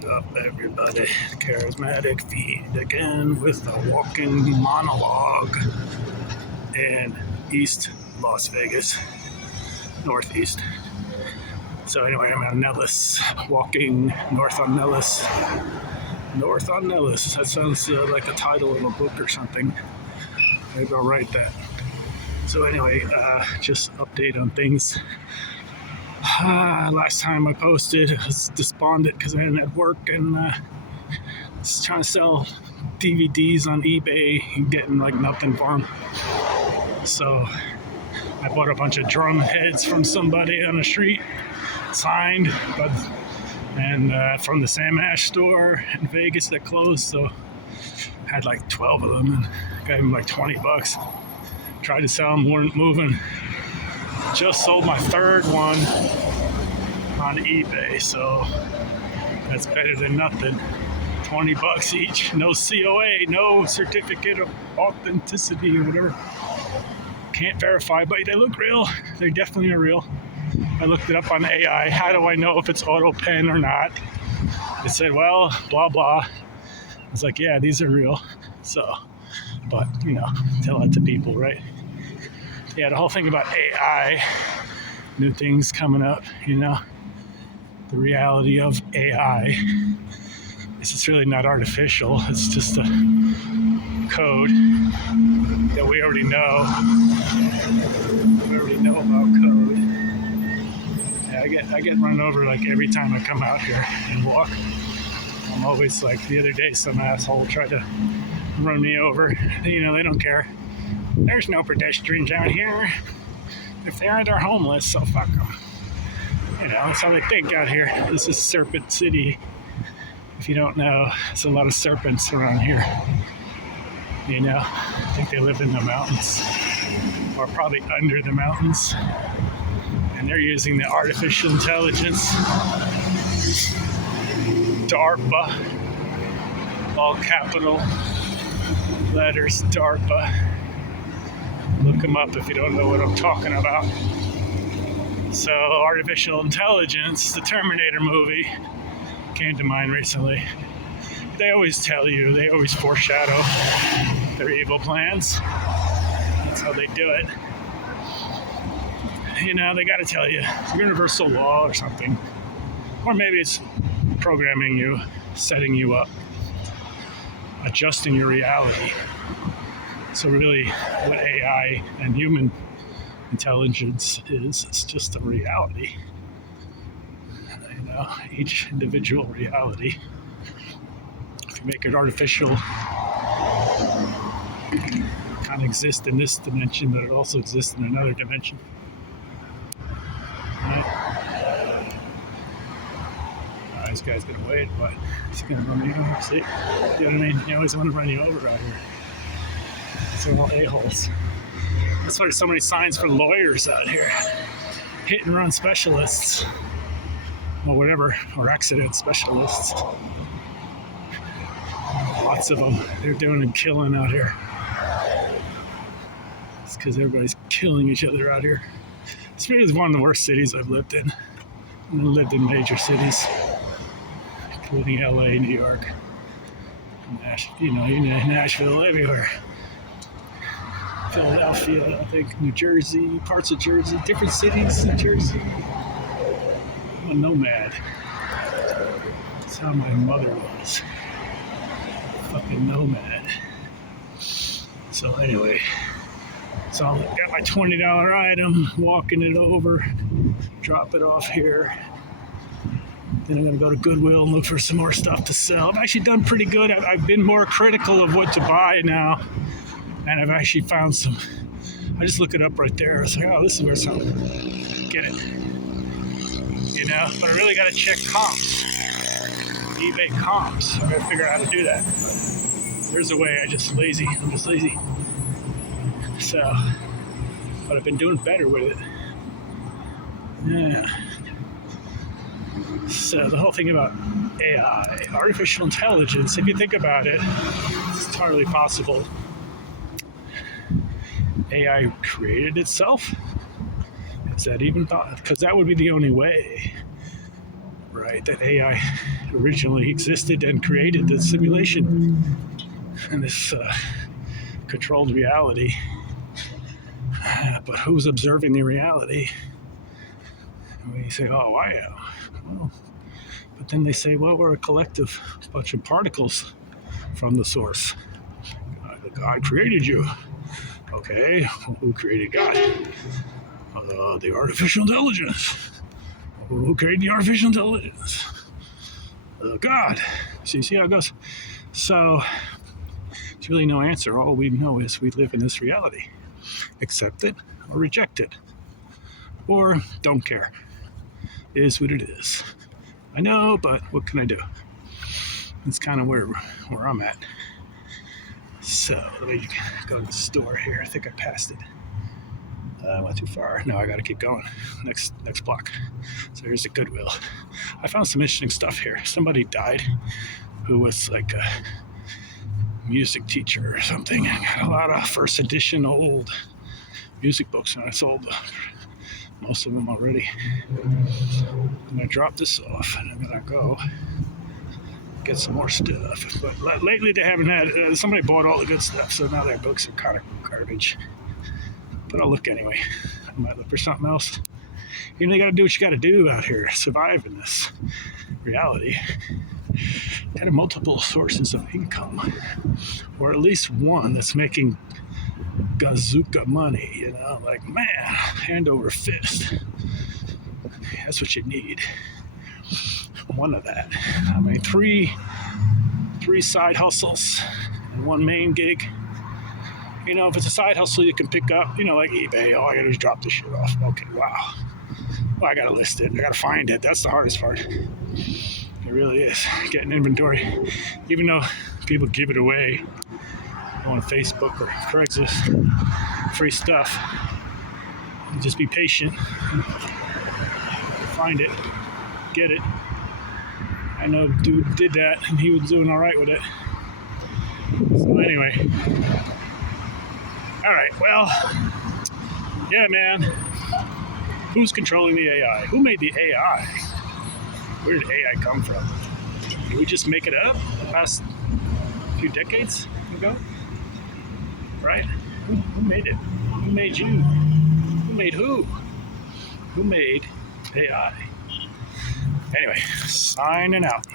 What up, everybody? Charismatic Fiend again with a walking monologue in East Las Vegas, Northeast. So anyway, I'm at Nellis, walking north on Nellis. North on Nellis. That sounds like the title of a book or something. Maybe I'll write that. So anyway, just update on things. Last time I posted, I was despondent because I hadn't had work and was trying to sell DVDs on eBay and getting like nothing for them. So I bought a bunch of drum heads from somebody on the street, signed, and from the Sam Ash store in Vegas that closed. So I had like 12 of them and got them like $20. Tried to sell them, weren't moving. Just sold my third one on eBay, so that's better than nothing. $20 each, no COA, no certificate of authenticity or whatever. Can't verify, but they look real. They definitely are real. I looked it up on AI. How do I know if it's auto pen or not? It said, well, blah, blah. I was like, yeah, these are real. So, but, tell that to people, right? Yeah, the whole thing about AI, new things coming up, the reality of AI is it's really not artificial. It's just a code that we already know. We already know about code. Yeah, I get run over like every time I come out here and walk. I'm always like, the other day some asshole tried to run me over. They don't care. There's no pedestrians out here. If they are, they're homeless, so fuck them. That's how they think out here. This is Serpent City. If you don't know, there's a lot of serpents around here. I think they live in the mountains, or probably under the mountains. And they're using the artificial intelligence, DARPA, all capital letters, DARPA. Look them up if you don't know what I'm talking about. So, artificial intelligence, the Terminator movie, came to mind recently. They always tell you, they always foreshadow their evil plans. That's how they do it. They got to tell you, universal law or something. Or maybe it's programming you, setting you up, adjusting your reality. So really, what AI and human intelligence is, it's just a reality. Each individual reality. If you make it artificial, it kind of exists in this dimension, but it also exists in another dimension. Right? This guy's gonna wait, but he's gonna run me over. See? You know what I mean? You always want to run you over out here. Some little a-holes. That's why there's so many signs for lawyers out here. Hit and run specialists. Or whatever. Or accident specialists. Lots of them. They're doing and killing out here. It's because everybody's killing each other out here. This is one of the worst cities I've lived in. I've lived in major cities. Including LA, New York. Nashville, everywhere. Philadelphia, I think, New Jersey, parts of Jersey, different cities in Jersey. I'm a nomad. That's how my mother was. Fucking nomad. So anyway, so I got my $20 item, walking it over, drop it off here. Then I'm going to go to Goodwill and look for some more stuff to sell. I've actually done pretty good. I've been more critical of what to buy now. And I've actually found some. I just look it up right there. I was like, oh, this is where something. Get it. But I really got to check comps. eBay comps. I got to figure out how to do that. But there's a way. I'm just lazy. So, but I've been doing better with it. Yeah. So the whole thing about AI, artificial intelligence, if you think about it, it's entirely possible. AI created itself? Is that even thought? Because that would be the only way, right? right? That AI originally existed and created the simulation and this controlled reality. But who's observing the reality? And we say, oh, I am. Well, but then they say, well, we're a collective bunch of particles from the source. God created you. Okay, well, who created God? The artificial intelligence. Who created the artificial intelligence? God. See how it goes? So, there's really no answer. All we know is we live in this reality. Accept it or reject it. Or don't care. It is what it is. I know, but what can I do? That's kind of where I'm at. So, let me go to the store here. I think I passed it. I went too far. No, I got to keep going. Next block. So here's the Goodwill. I found some interesting stuff here. Somebody died who was like a music teacher or something. I got a lot of first edition old music books, and I sold most of them already. I'm gonna drop this off, and I'm gonna go get some more stuff. But lately they haven't had. Somebody bought all the good stuff, so now their books are kind of garbage. But I'll look anyway. I might look for something else. You got to do what you got to do out here, survive in this reality. Got to multiple sources of income, or at least one that's making gazooka money. You know, like man, hand over fist. That's what you need. One of that. I mean, three side hustles and one main gig. You know, if it's a side hustle you can pick up, you know, like eBay, all I gotta do is drop this shit off. Okay, wow. Well, I gotta list it. I gotta find it. That's the hardest part. It really is. Getting inventory. Even though people give it away on Facebook or Craigslist, free stuff. You just be patient. Find it. Get it. I know a dude did that and he was doing all right with it. So anyway. All right, well, yeah, man. Who's controlling the AI? Who made the AI? Where did AI come from? Did we just make it up the past few decades ago? Right? Who made it? Who made you? Who made who? Who made AI? Anyway, signing out.